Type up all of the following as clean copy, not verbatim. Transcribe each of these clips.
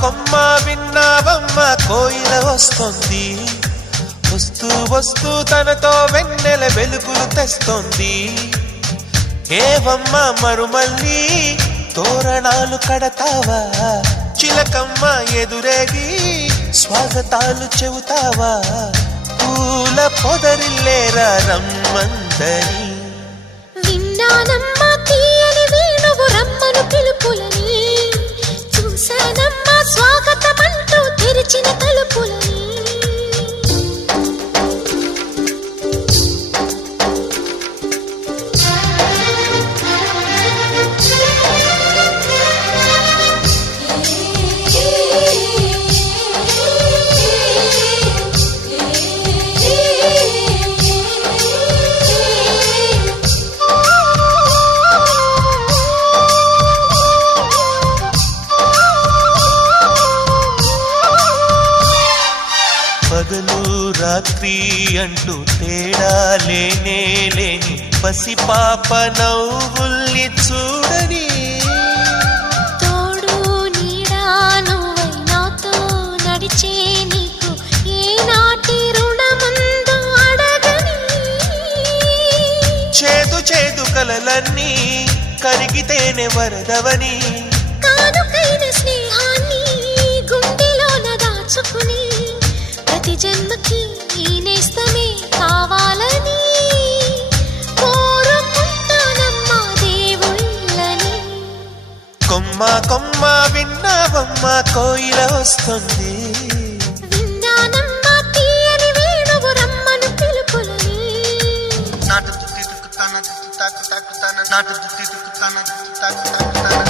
కొమ్మ విన్నావమ్మ కోయిల వస్తుంది, వస్తూ వస్తూ తనతో వెన్నెల వెలుగులు తెస్తుంది. ఏవమ్మ మరుమల్లి తోరణాలు కడతావా, చిలకమ్మ ఎదురేగి స్వాగతాలు చెబుతావా, పూల పొదరిల్లేరా రమ్మందని. విన్నానమ్మా తీయని వేణువు రమ్మను పిలుపులని, చూశానమ్మా స్వాగతమంటూ తెరిచిన తలుపులని. పగలు రాత్రి అంటూ తేడా లేనే లేని పసిపాప నవ్వుల్ని చూడని. తోడు నీడా నువ్వై నాతో నడిచే నీకు ఏనాటి రుణముందో అడగని. చేదు చేదు కలలన్నీ కరిగితేనే వరదవని. కానుకైన స్నేహాన్ని గుండెలోన దాచుకుని ప్రతి జన్మకి ఈ నేస్తమే కావాలని కోరుకుంటానమ్మా దేవుళ్ళని. కొమ్మ కొమ్మ విన్నావమ్మ కోయిల వస్తుంది, విన్నానమ్మా తీయని వేణువు రమ్మను పిలుపులని. నాటు దుత్తి దుక్కుతాన దుత్తి తాకు తాకుతాన, నాటు దుత్తి దుక్కుతాన దుత్తి తాకు తాకుతాన.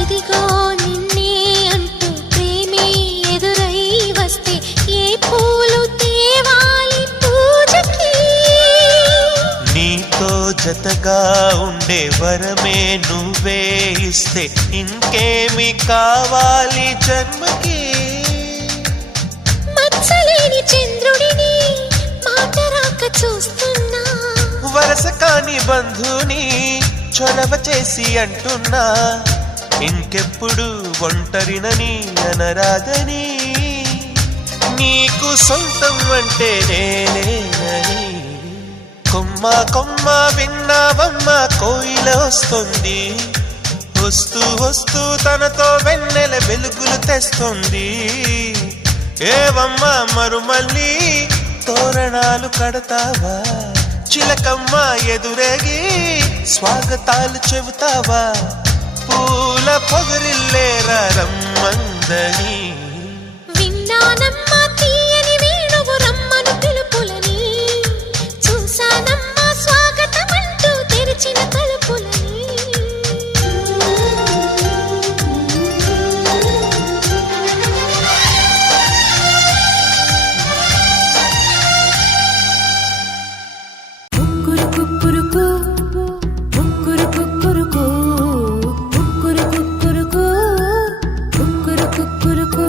ఇదిగో నిన్నే అంటూ ప్రేమే ఎదురై వస్తే ఏ పూలు తేవాలి పూజకి. నీతో జతగా ఉండే వరమే నువ్వే ఇస్తే ఇంకేమి కావాలి జన్మకి. మచ్చలేని చంద్రుడిని మాట రాక చూస్తున్నా, వరస కాని బంధుని చొరవ చేసి అంటున్నా, ఇంకెప్పుడు ఒంటరినని అనరాదని. నీకు సొంతం అంటే నేనేనని. కొమ్మ కొమ్మ విన్నావమ్మ కోయిల వస్తుంది, వస్తూ వస్తూ తనతో వెన్నెల వెలుగులు తెస్తుంది. ఏవమ్మ మరుమల్లి తోరణాలు కడతావా, చిలకమ్మ ఎదురేగి స్వాగతాలు చెబుతావా, పూల పొగరిల్లేరా రమ్మందని. విన్నానమ్మా తీయని వేణువు రమ్మను పిలుపులని, చూశానమ్మా స్వాగతమంటూ తెరిచిన తలుపులని. కుక్కురుకు కుక్కురుకు కుక్కురుకు కుక్కురుకు కుక్కురుకు.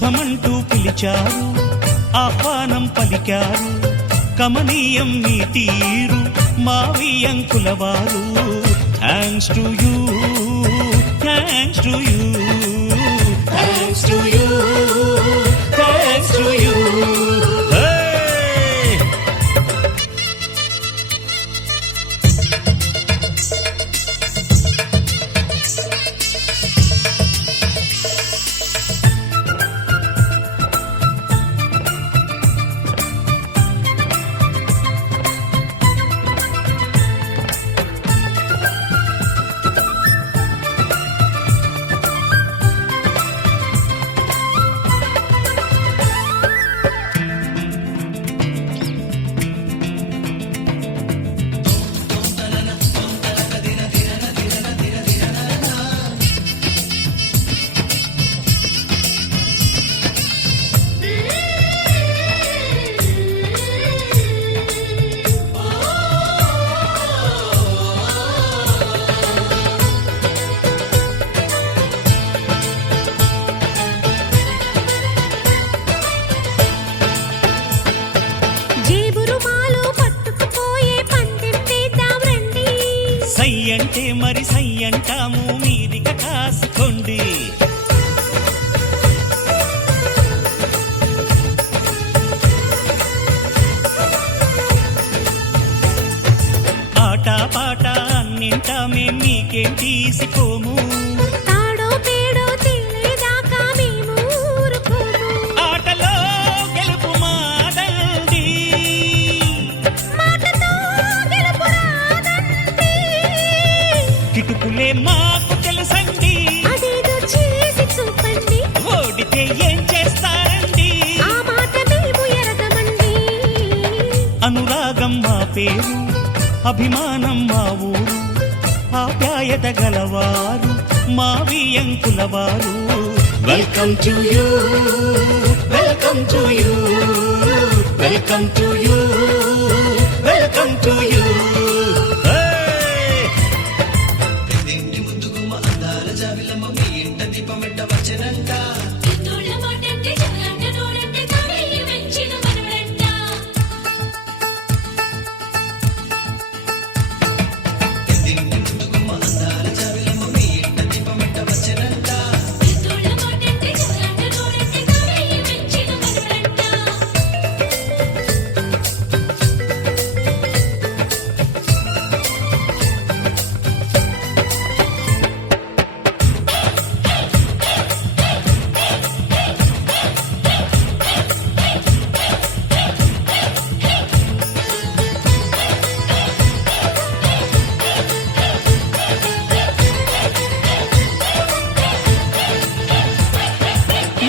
శుభమంటూ పిలిచారు, ఆహ్వానం పలికారు, కమనీయం మీ తీరు మా వియ్యంకుల వారు. Thanks to you, thanks to you, thanks to you, thanks to you. సై అంటే మరి సై అంటాము, మీదిక కాసుకోండి. ఆట పాట అన్నింటా మేం మీకేం తీసిపోము. తాడో పేడో తెలియదాకా మేము ఊరుకోము. ఆటలో గెలుపు మాదండి, మాటతో గెలుపు రాదండి. కిటుకులే మాకు తెలుసండి, అదేదో చేసి చూపండి. ఓడితే ఏం చేస్తారండి? ఆ మాట మేము ఎరగమండి. అనురాగం మా పేరు, అభిమానం మా ఊరు, ఆప్యాయత గలవారు మా వియ్యంకుల వారు. Welcome to you, welcome to you, welcome to you, welcome to you. ఇంటి ముద్దుగుమ్మ అందాల జాబిలమ్మ మీ ఇంట దీపమెట్ట వచ్చనంట. ఇన్నోళ్ళ మాటంటే జగలంట నోడంటే తాడేయి వెంచిన మనవడంట. ఇంటి ముద్దుగుమ్మ అందాల జాబిలమ్మ మీ ఇంట దీపమెట్ట వచ్చనంట. ఇన్నోళ్ళ మాటంటే జగలంట నోడంటే తాడేయి వెంచిన మనవడంట.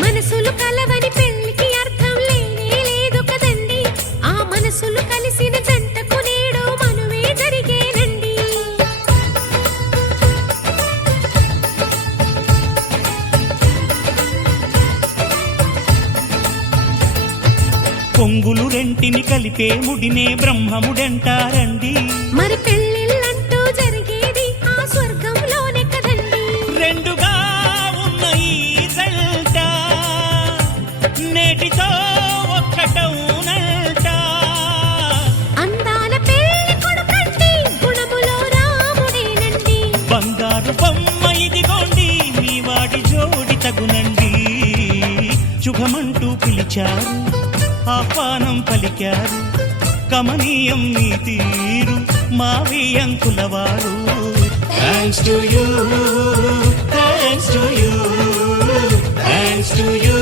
మనసులు కలవని పెళ్లికి అర్థం లేనే లేదు కదండి. ఆ మనసులు కలిసిన జంటకు నేడు మనువే జరిగేనండి. పొంగులు రెంటిని కలిపే ముడినే బ్రహ్మముడంటారండి. మరి పెళ్ళిళ్ళంటూ జరిగేది ఆ స్వర్గంలోనే కదండి. రెండుగా ఉన్న ఈ జంట నేటితో ఒక్కటవునంట. అందాల పెళ్లి కొడుకండి, గుణములో రాముడేనండి. బంగారు బొమ్మ ఇదిగోండి, మీ వాడి జోడి తగునండి. శుభమంటూ పిలిచారు, ఆహ్వానం పలికారు, కమనీయం మీ తీరు మా వియ్యంకుల వారు. Thanks to you, thanks to you, thanks to you.